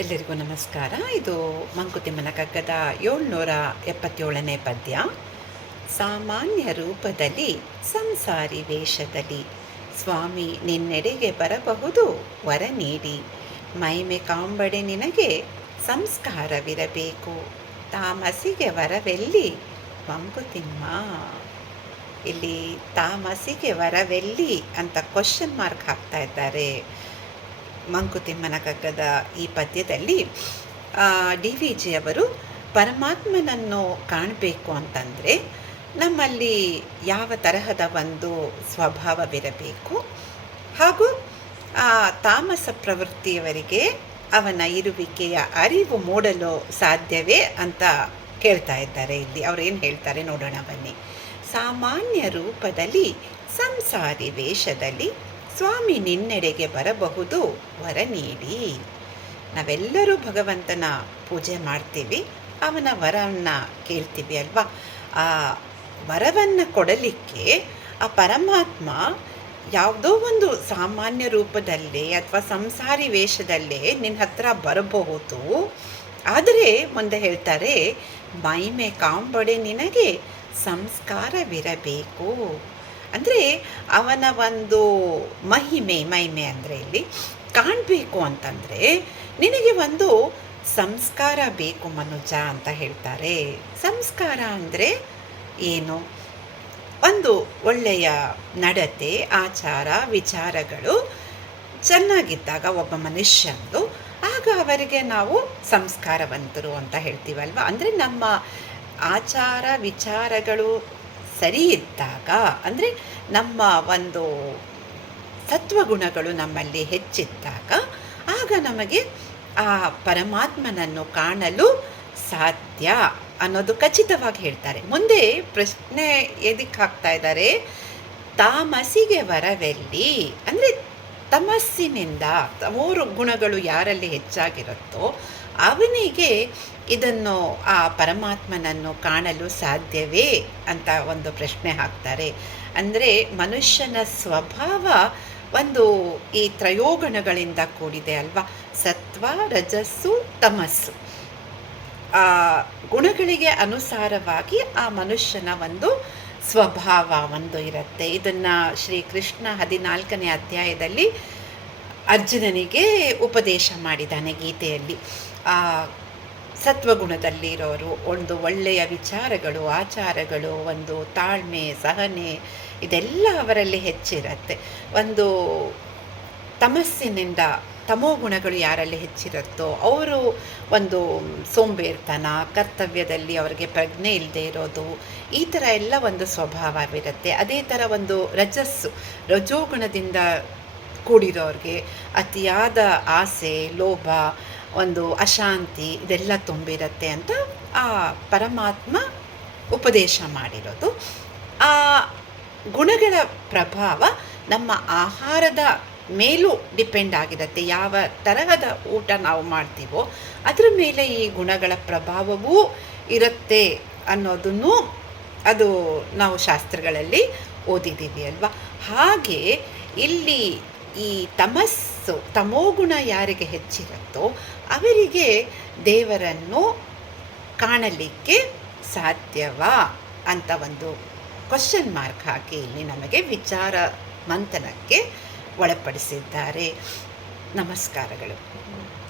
ಎಲ್ಲರಿಗೂ ನಮಸ್ಕಾರ. ಇದು ಮಂಕುತಿಮ್ಮನ ಕಗ್ಗದ 777ನೇ ಪದ್ಯ. ಸಾಮಾನ್ಯ ರೂಪದಲ್ಲಿ ಸಂಸಾರಿ ವೇಷದಲ್ಲಿ ಸ್ವಾಮಿ ನಿನ್ನೆಡೆಗೆ ಬರಬಹುದು ವರ ನೀಡಿ. ಮೈಮೆ ಕಾಂಬಡೆ ನಿನಗೆ ಸಂಸ್ಕಾರವಿರಬೇಕು, ತಾಮಸಿಗೆ ವರವೆಲ್ಲಿ ಮಂಕುತಿಮ್ಮ. ಇಲ್ಲಿ ತಾಮಸಿಗೆ ವರವೆಲ್ಲಿ ಅಂತ ಕ್ವಶನ್ ಮಾರ್ಕ್ ಹಾಕ್ತಾ ಇದ್ದಾರೆ. ಮಂಕುತಿಮ್ಮನ ಕಗ್ಗದ ಈ ಪದ್ಯದಲ್ಲಿ ಡಿ ವಿ ಜಿ ಅವರು ಪರಮಾತ್ಮನನ್ನು ಕಾಣಬೇಕು ಅಂತಂದರೆ ನಮ್ಮಲ್ಲಿ ಯಾವ ತರಹದ ಒಂದು ಸ್ವಭಾವವಿರಬೇಕು, ಹಾಗೂ ತಾಮಸ ಪ್ರವೃತ್ತಿಯವರಿಗೆ ಅವನ ಇರುವಿಕೆಯ ಅರಿವು ಮೂಡಲು ಸಾಧ್ಯವೇ ಅಂತ ಕೇಳ್ತಾ ಇದ್ದಾರೆ. ಇಲ್ಲಿ ಅವರೇನು ಹೇಳ್ತಾರೆ ನೋಡೋಣ ಬನ್ನಿ. ಸಾಮಾನ್ಯ ರೂಪದಲ್ಲಿ ಸಂಸಾರಿ ವೇಷದಲ್ಲಿ ಸ್ವಾಮಿ ನಿನ್ನೆಡೆಗೆ ಬರಬಹುದು ವರ ನೀಡಿ. ನಾವೆಲ್ಲರೂ ಭಗವಂತನ ಪೂಜೆ ಮಾಡ್ತೀವಿ, ಅವನ ವರವನ್ನು ಕೇಳ್ತೀವಿ ಅಲ್ವಾ. ಆ ವರವನ್ನು ಕೊಡಲಿಕ್ಕೆ ಆ ಪರಮಾತ್ಮ ಯಾವುದೋ ಒಂದು ಸಾಮಾನ್ಯ ರೂಪದಲ್ಲೇ ಅಥವಾ ಸಂಸಾರಿ ವೇಷದಲ್ಲೇ ನಿನ್ನ ಹತ್ರ ಬರಬಹುದು. ಆದರೆ ಮುಂದೆ ಹೇಳ್ತಾರೆ, ಮೈಮೆ ಕಾಂಬಡೆ ನಿನಗೆ ಸಂಸ್ಕಾರವಿರಬೇಕು. ಅಂದರೆ ಅವನ ಒಂದು ಮೈಮೆ ಅಂದರೆ ಇಲ್ಲಿ ಕಾಣಬೇಕು ಅಂತಂದರೆ ನಿನಗೆ ಒಂದು ಸಂಸ್ಕಾರ ಬೇಕು ಮನುಜ ಅಂತ ಹೇಳ್ತಾರೆ. ಸಂಸ್ಕಾರ ಅಂದರೆ ಏನು? ಒಂದು ಒಳ್ಳೆಯ ನಡತೆ, ಆಚಾರ, ವಿಚಾರಗಳು ಚೆನ್ನಾಗಿದ್ದಾಗ ಒಬ್ಬ ಮನುಷ್ಯಂದು, ಆಗ ಅವರಿಗೆ ನಾವು ಸಂಸ್ಕಾರವಂತರು ಅಂತ ಹೇಳ್ತೀವಲ್ವ. ಅಂದರೆ ನಮ್ಮ ಆಚಾರ ವಿಚಾರಗಳು ಸರಿ ಇದ್ದಾಗ, ಅಂದರೆ ನಮ್ಮ ಒಂದು ಸತ್ವಗುಣಗಳು ನಮ್ಮಲ್ಲಿ ಹೆಚ್ಚಿದ್ದಾಗ, ಆಗ ನಮಗೆ ಆ ಪರಮಾತ್ಮನನ್ನು ಕಾಣಲು ಸಾಧ್ಯ ಅನ್ನೋದು ಖಚಿತವಾಗಿ ಹೇಳ್ತಾರೆ. ಮುಂದೆ ಪ್ರಶ್ನೆ ಎದಕ್ಕೆ ಹಾಕ್ತಾ ಇದ್ದಾರೆ, ತಾಮಸಿಗೆ ವರವೆಲ್ಲಿ. ಅಂದರೆ ತಮಸ್ಸಿನಿಂದ 3 ಗುಣಗಳು ಯಾರಲ್ಲಿ ಹೆಚ್ಚಾಗಿರುತ್ತೋ ಅವನಿಗೆ ಇದನ್ನು ಆ ಪರಮಾತ್ಮನನ್ನು ಕಾಣಲು ಸಾಧ್ಯವೇ ಅಂತ ಒಂದು ಪ್ರಶ್ನೆ ಹಾಕ್ತಾರೆ. ಅಂದರೆ ಮನುಷ್ಯನ ಸ್ವಭಾವ ಒಂದು ಈ ತ್ರಯೋಗುಣಗಳಿಂದ ಕೂಡಿದೆ ಅಲ್ವಾ. ಸತ್ವ, ರಜಸ್ಸು, ತಮಸ್ಸು. ಆ ಗುಣಗಳಿಗೆ ಅನುಸಾರವಾಗಿ ಆ ಮನುಷ್ಯನ ಒಂದು ಸ್ವಭಾವ ಒಂದು ಇರುತ್ತೆ. ಇದನ್ನು ಶ್ರೀಕೃಷ್ಣ 14ನೇ ಅಧ್ಯಾಯದಲ್ಲಿ ಅರ್ಜುನನಿಗೆ ಉಪದೇಶ ಮಾಡಿದ್ದಾನೆ ಗೀತೆಯಲ್ಲಿ. ಸತ್ವಗುಣದಲ್ಲಿರೋರು ಒಂದು ಒಳ್ಳೆಯ ವಿಚಾರಗಳು, ಆಚಾರಗಳು, ಒಂದು ತಾಳ್ಮೆ, ಸಹನೆ, ಇದೆಲ್ಲ ಅವರಲ್ಲಿ ಹೆಚ್ಚಿರುತ್ತೆ. ಒಂದು ತಮಸ್ಸಿನಿಂದ ತಮೋಗುಣಗಳು ಯಾರಲ್ಲಿ ಹೆಚ್ಚಿರುತ್ತೋ ಅವರು ಒಂದು ಸೋಂಬೇರ್ತನ, ಕರ್ತವ್ಯದಲ್ಲಿ ಅವರಿಗೆ ಪ್ರಜ್ಞೆ ಇಲ್ಲದೆ ಇರೋದು, ಈ ಥರ ಎಲ್ಲ ಒಂದು ಸ್ವಭಾವವಿರುತ್ತೆ. ಅದೇ ಥರ ಒಂದು ರಜೋಗುಣದಿಂದ ಕೂಡಿರೋರಿಗೆ ಅತಿಯಾದ ಆಸೆ, ಲೋಭ, ಒಂದು ಅಶಾಂತಿ, ಇದೆಲ್ಲ ತುಂಬಿರುತ್ತೆ ಅಂತ ಆ ಪರಮಾತ್ಮ ಉಪದೇಶ ಮಾಡಿರೋದು. ಆ ಗುಣಗಳ ಪ್ರಭಾವ ನಮ್ಮ ಆಹಾರದ ಮೇಲೂ ಡಿಪೆಂಡ್ ಆಗಿರುತ್ತೆ. ಯಾವ ತರಹದ ಊಟ ನಾವು ಮಾಡ್ತೀವೋ ಅದರ ಮೇಲೆ ಈ ಗುಣಗಳ ಪ್ರಭಾವವೂ ಇರುತ್ತೆ ಅನ್ನೋದನ್ನು ಅದು ನಾವು ಶಾಸ್ತ್ರಗಳಲ್ಲಿ ಓದಿದ್ದೀವಿ ಅಲ್ವಾ. ಹಾಗೆ ಇಲ್ಲಿ ಈ ತಮೋಗುಣ ಯಾರಿಗೆ ಹೆಚ್ಚಿರುತ್ತೋ ಅವರಿಗೆ ದೇವರನ್ನು ಕಾಣಲಿಕ್ಕೆ ಸಾಧ್ಯವಾ ಅಂತ ಒಂದು ಕ್ವಶನ್ ಮಾರ್ಕ್ ಹಾಕಿ ಇಲ್ಲಿ ನಮಗೆ ವಿಚಾರ ಮಂಥನಕ್ಕೆ ಒಳಪಡಿಸಿದ್ದಾರೆ. ನಮಸ್ಕಾರಗಳು.